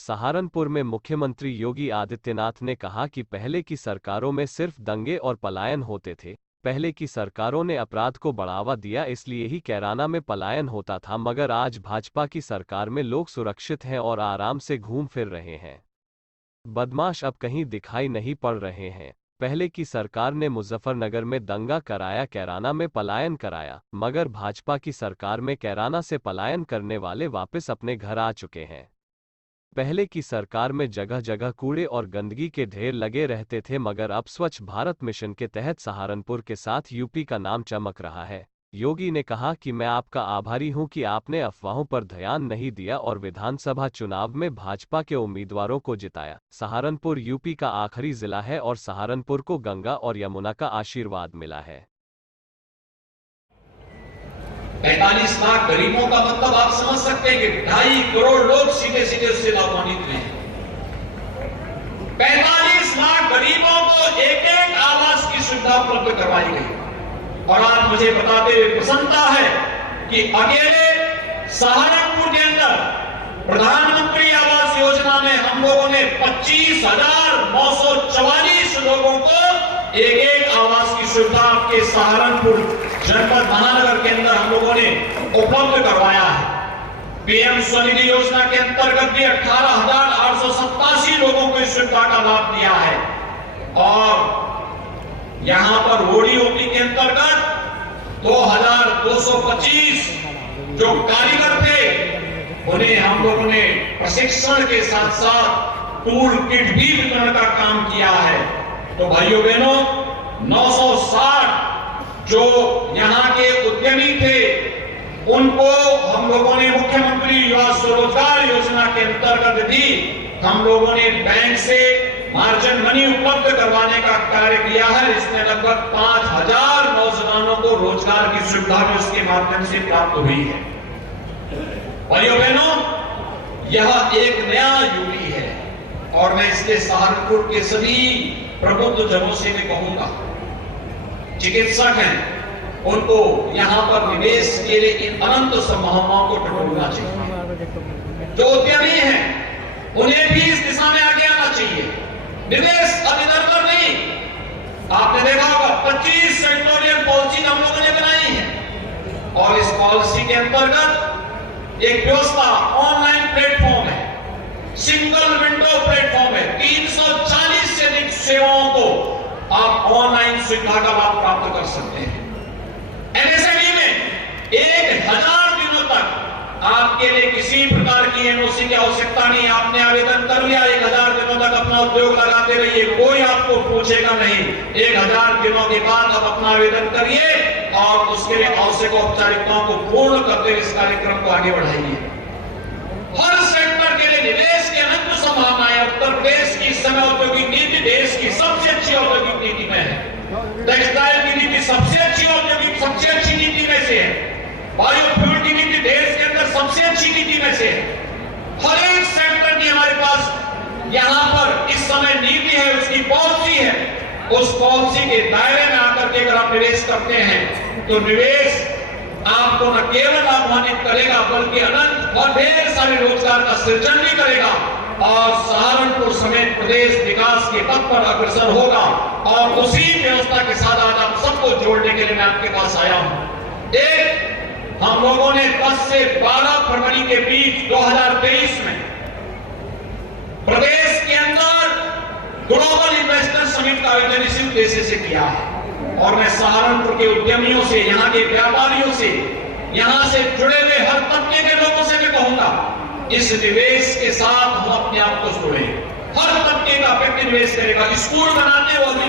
सहारनपुर में मुख्यमंत्री योगी आदित्यनाथ ने कहा कि पहले की सरकारों में सिर्फ दंगे और पलायन होते थे। पहले की सरकारों ने अपराध को बढ़ावा दिया, इसलिए ही कैराना में पलायन होता था, मगर आज भाजपा की सरकार में लोग सुरक्षित हैं और आराम से घूम फिर रहे हैं। बदमाश अब कहीं दिखाई नहीं पड़ रहे हैं। पहले की सरकार ने मुजफ्फरनगर में दंगा कराया, कैराना में पलायन कराया, मगर भाजपा की सरकार में कैराना से पलायन करने वाले वापस अपने घर आ चुके हैं। पहले की सरकार में जगह जगह कूड़े और गंदगी के ढेर लगे रहते थे, मगर अब स्वच्छ भारत मिशन के तहत सहारनपुर के साथ यूपी का नाम चमक रहा है। योगी ने कहा कि मैं आपका आभारी हूं कि आपने अफवाहों पर ध्यान नहीं दिया और विधानसभा चुनाव में भाजपा के उम्मीदवारों को जिताया। सहारनपुर यूपी का आखिरी जिला है और सहारनपुर को गंगा और यमुना का आशीर्वाद मिला है। 45 लाख गरीबों का मतलब आप समझ सकते हैं कि 2.5 करोड़ लोग सीधे सीधे उससे लाभान्वित हैं। 45 लाख गरीबों को एक एक आवास की सुविधा उपलब्ध करवाई गई। और आज मुझे बताते हुए प्रसन्नता है कि अकेले सहारनपुर के अंदर प्रधानमंत्री आवास योजना में हम लोगों ने 25,944 लोगों को एक एक आवास की सुविधा आपके सहारनपुर जनपद महानगर के अंदर हम लोगों ने उपलब्ध करवाया है। पीएम स्वनिधि योजना के अंतर्गत भी 18,887 लोगों को इस सुविधा का लाभ दिया है। और यहां पर ओडीओपी के अंतर्गत 2,225 जो कारीगर थे उन्हें हम लोगों ने प्रशिक्षण के साथ साथ टूल किट भी वितरण का काम किया है। तो भाइयों बहनों, 960 जो यहां के उद्यमी थे उनको हम लोगों ने मुख्यमंत्री युवा स्वरोजगार योजना के अंतर्गत भी हम लोगों ने बैंक से मार्जिन मनी उपलब्ध करवाने का कार्य किया है। इसमें लगभग 5,000 नौजवानों को रोजगार की सुविधा भी उसके माध्यम से प्राप्त हुई है। भाइयों बहनों, यह एक नया यूपी है और मैं इसके सहारनपुर के सभी प्रबुद्ध जनों से भी कहूंगा, चिकित्सक हैं उनको यहां पर निवेश के लिए इन अनंत संभावनाओं को टटोलना चाहिए। जो उद्यमी हैं उन्हें भी इस दिशा में आगे आना चाहिए। निवेश अब इधर उधर नहीं। आपने देखा होगा 25 सेक्टोरियल पॉलिसी हम लोगों ने बनाई है और इस पॉलिसी के अंतर्गत एक व्यवस्था ऑनलाइन प्लेटफॉर्म है, सिंगल विंडो प्लेटफॉर्म है। 340 से अधिक सेवाओं को आप ऑनलाइन सुविधा का लाभ प्राप्त कर सकते हैं। एमएसएमई में 1,000 दिनों तक आपके लिए किसी प्रकार की एनओसी की आवश्यकता नहीं। आपने आवेदन कर लिया, 1,000 दिनों तक अपना उद्योग लगाते रहिए, कोई आपको पूछेगा नहीं। 1,000 दिनों के बाद आप अपना आवेदन करिए और उसके लिए आवश्यक औपचारिकताओं को पूर्ण करते हुए इस कार्यक्रम को आगे बढ़ाइए। हर सेक्टर के लिए निवेश की अनंत संभावनाएं। उत्तर प्रदेश की इस समय औद्योगिक नीति देश की सबसे अच्छी औद्योगिक नीति में है। टेक्सटाइल की नीति सबसे अच्छी नीति में से है। बायोफ्यूल की नीति देश के अंदर सबसे अच्छी नीति में से है। हर एक सेक्टर की हमारे पास यहां पर इस समय नीति है, उसकी पॉलिसी है। उस पॉलिसी के दायरे में आकर के अगर आप निवेश करते हैं तो निवेश आपको न केवल लाभान्वित करेगा बल्कि अनंत और ढेर सारे रोजगार का सृजन भी करेगा और सहारनपुर समेत प्रदेश विकास के पथ पर अग्रसर होगा। और उसी व्यवस्था के साथ आज आप सबको जोड़ने के लिए मैं आपके पास आया हूं। एक, हम लोगों ने 10 से 12 फरवरी के बीच 2023 में प्रदेश के अंदर ग्लोबल इन्वेस्टर समिट का आयोजन इसी उद्देश्य से किया है। और मैं सहारनपुर के उद्यमियों से, यहाँ के व्यापारियों से, यहाँ से जुड़े हुए हर तबके के लोगों से मैं कहूंगा, इस निवेश के साथ हम अपने आप को जोड़े। हर तबके का व्यक्ति निवेश करेगा। स्कूल बनाते हो अभी